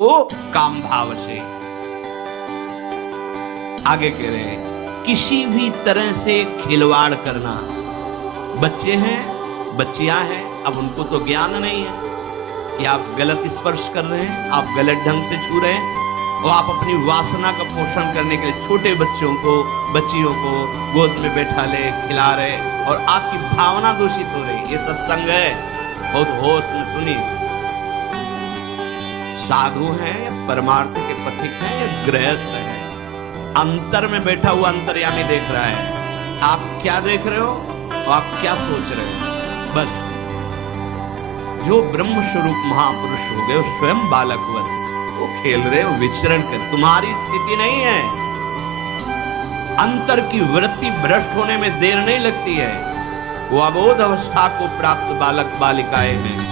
वो काम भाव से। आगे कह रहे हैं किसी भी तरह से खिलवाड़ करना। बच्चे हैं, बच्चियां हैं, अब उनको तो ज्ञान नहीं है कि आप गलत स्पर्श कर रहे हैं, आप गलत ढंग से छू रहे हैं, और आप अपनी वासना का पोषण करने के लिए छोटे बच्चों को, बच्चियों को गोद में बैठा ले, खिला रहे, और आपकी भावना दूषित हो रही। ये सत्संग है, बहुत होश में सुनिए। साधु हैं या परमार्थ के पथिक हैं या गृहस्थ हैं, अंतर में बैठा हुआ अंतर्यामी देख रहा है। आप क्या देख रहे हो और आप क्या सोच रहे हो। बस जो ब्रह्म स्वरूप महापुरुष हो गए, स्वयं बालक हुए, वो खेल रहे हो, विचरण कर, तुम्हारी स्थिति नहीं है। अंतर की वृत्ति भ्रष्ट होने में देर नहीं लगती है। वो अबोध अवस्था को प्राप्त बालक बालिकाएं हैं,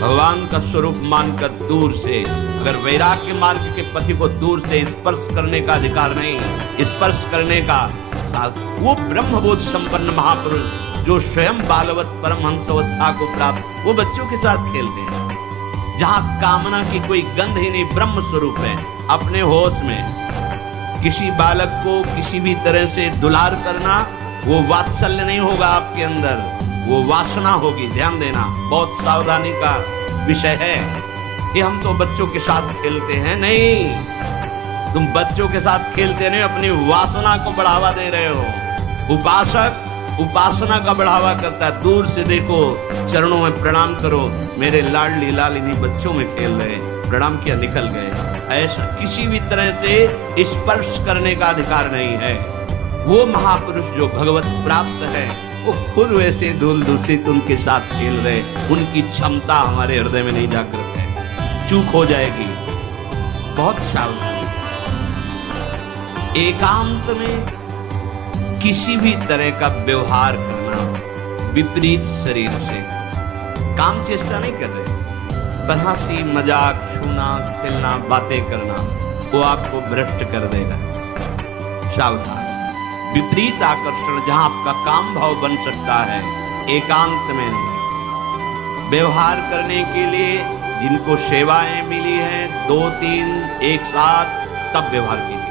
भगवान का स्वरूप मानकर दूर से, अगर वैराग्य मार्ग के पथि को दूर से स्पर्श करने का अधिकार नहीं, स्पर्श करने का साथ, वो ब्रह्मबोध संपन्न महापुरुष जो स्वयं बालवत परमहंस अवस्था को प्राप्त, वो बच्चों के साथ खेलते हैं, जहां कामना की कोई गंध ही नहीं, ब्रह्म स्वरूप है अपने होश में। किसी बालक को किसी भी तरह से दुलार करना, वो वात्सल्य नहीं होगा आपके अंदर, वो वासना होगी। ध्यान देना, बहुत सावधानी का विषय है कि हम तो बच्चों के साथ खेलते हैं। नहीं, तुम बच्चों के साथ खेलते नहीं, अपनी वासना को बढ़ावा दे रहे हो। उपासक उपासना का बढ़ावा करता है। दूर से देखो, चरणों में प्रणाम करो, मेरे लाडली लालिनी बच्चों में खेल रहे, प्रणाम किया, निकल गए। ऐसा किसी भी तरह से स्पर्श करने का अधिकार नहीं है। वो महापुरुष जो भगवत प्राप्त है, वो खुद वैसे धूल दूषित उनके साथ खेल रहे, उनकी क्षमता हमारे हृदय में नहीं जागृत है, चूक हो जाएगी। बहुत सावधानी। एकांत में किसी भी तरह का व्यवहार करना विपरीत शरीर से, काम चेष्टा नहीं कर रहे, पर हंसी मजाक, छूना, खेलना, बातें करना, वो आपको भ्रष्ट कर देगा। सावधान। विपरीत आकर्षण जहां आपका काम भाव बन सकता है, एकांत में नहीं। व्यवहार करने के लिए जिनको सेवाएं मिली हैं 2-3 एक साथ, तब व्यवहार कीजिए।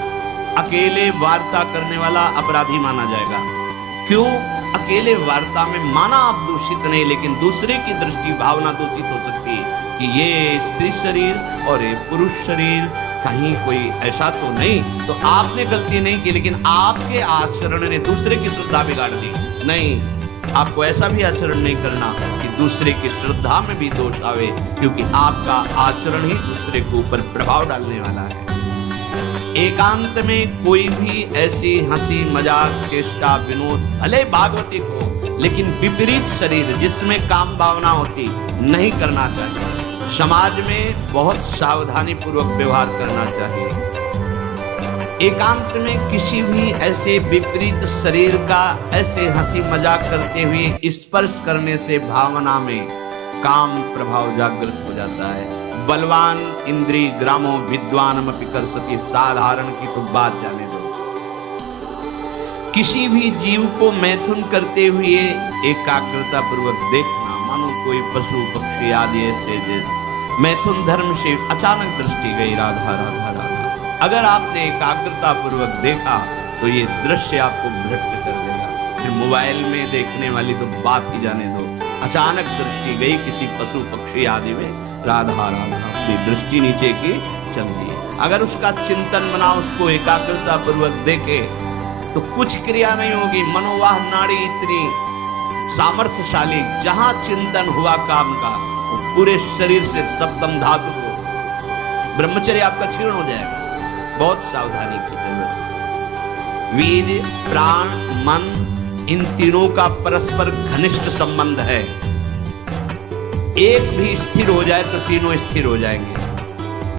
अकेले वार्ता करने वाला अपराधी माना जाएगा। क्यों? अकेले वार्ता में माना आप दूषित नहीं, लेकिन दूसरे की दृष्टि भावना दूषित हो सकती है कि ये स्त्री शरीर और ये पुरुष शरीर, कहीं कोई ऐसा तो नहीं, तो आपने गलती नहीं की, लेकिन आपके आचरण ने दूसरे की श्रद्धा बिगाड़ दी। नहीं, आपको ऐसा भी आचरण नहीं करना कि दूसरे की श्रद्धा में भी दोष आवे, क्योंकि आपका आचरण ही दूसरे के ऊपर प्रभाव डालने वाला है। एकांत में कोई भी ऐसी हंसी मजाक, चेष्टा, विनोद, भले भागवतिक हो, लेकिन विपरीत शरीर जिसमें काम भावना होती, नहीं करना चाहिए। समाज में बहुत सावधानी पूर्वक व्यवहार करना चाहिए। एकांत में किसी भी ऐसे विपरीत शरीर का ऐसे हंसी मजाक करते हुए स्पर्श करने से भावना में काम प्रभाव जागृत हो जाता है। बलवान इंद्री ग्रामो विद्वानमपि करसति, साधारण की तो बात जाने दो। किसी भी जीव को मैथुन करते हुए एकाग्रता पूर्वक देखना, मानो कोई पशु पक्षी आदि ऐसे मैथुन धर्म से अचानक दृष्टि गई, राधा राधा राधा। अगर आपने एकाग्रता पूर्वक देखा तो ये दृश्य आपको भ्रष्ट कर देगा। फिर मोबाइल में देखने वाली तो बात ही जाने दो। अचानक दृष्टि गई किसी पशु पक्षी आदि में, राधा राधा, अपनी दृष्टि नीचे की चलती है। अगर उसका चिंतन बना, उसको एकाग्रता पूर्वक देखे, तो कुछ क्रिया नहीं होगी। मनोवाह नाड़ी इतनी सामर्थ्यशाली, जहां चिंतन हुआ काम का, वो पूरे शरीर से सप्तम धातु को, ब्रह्मचर्य आपका क्षीण हो जाएगा। बहुत सावधानी की जरूरत। वीर्य, प्राण, मन, इन तीनों का परस्पर घनिष्ठ संबंध है। एक भी स्थिर हो जाए तो तीनों स्थिर हो जाएंगे।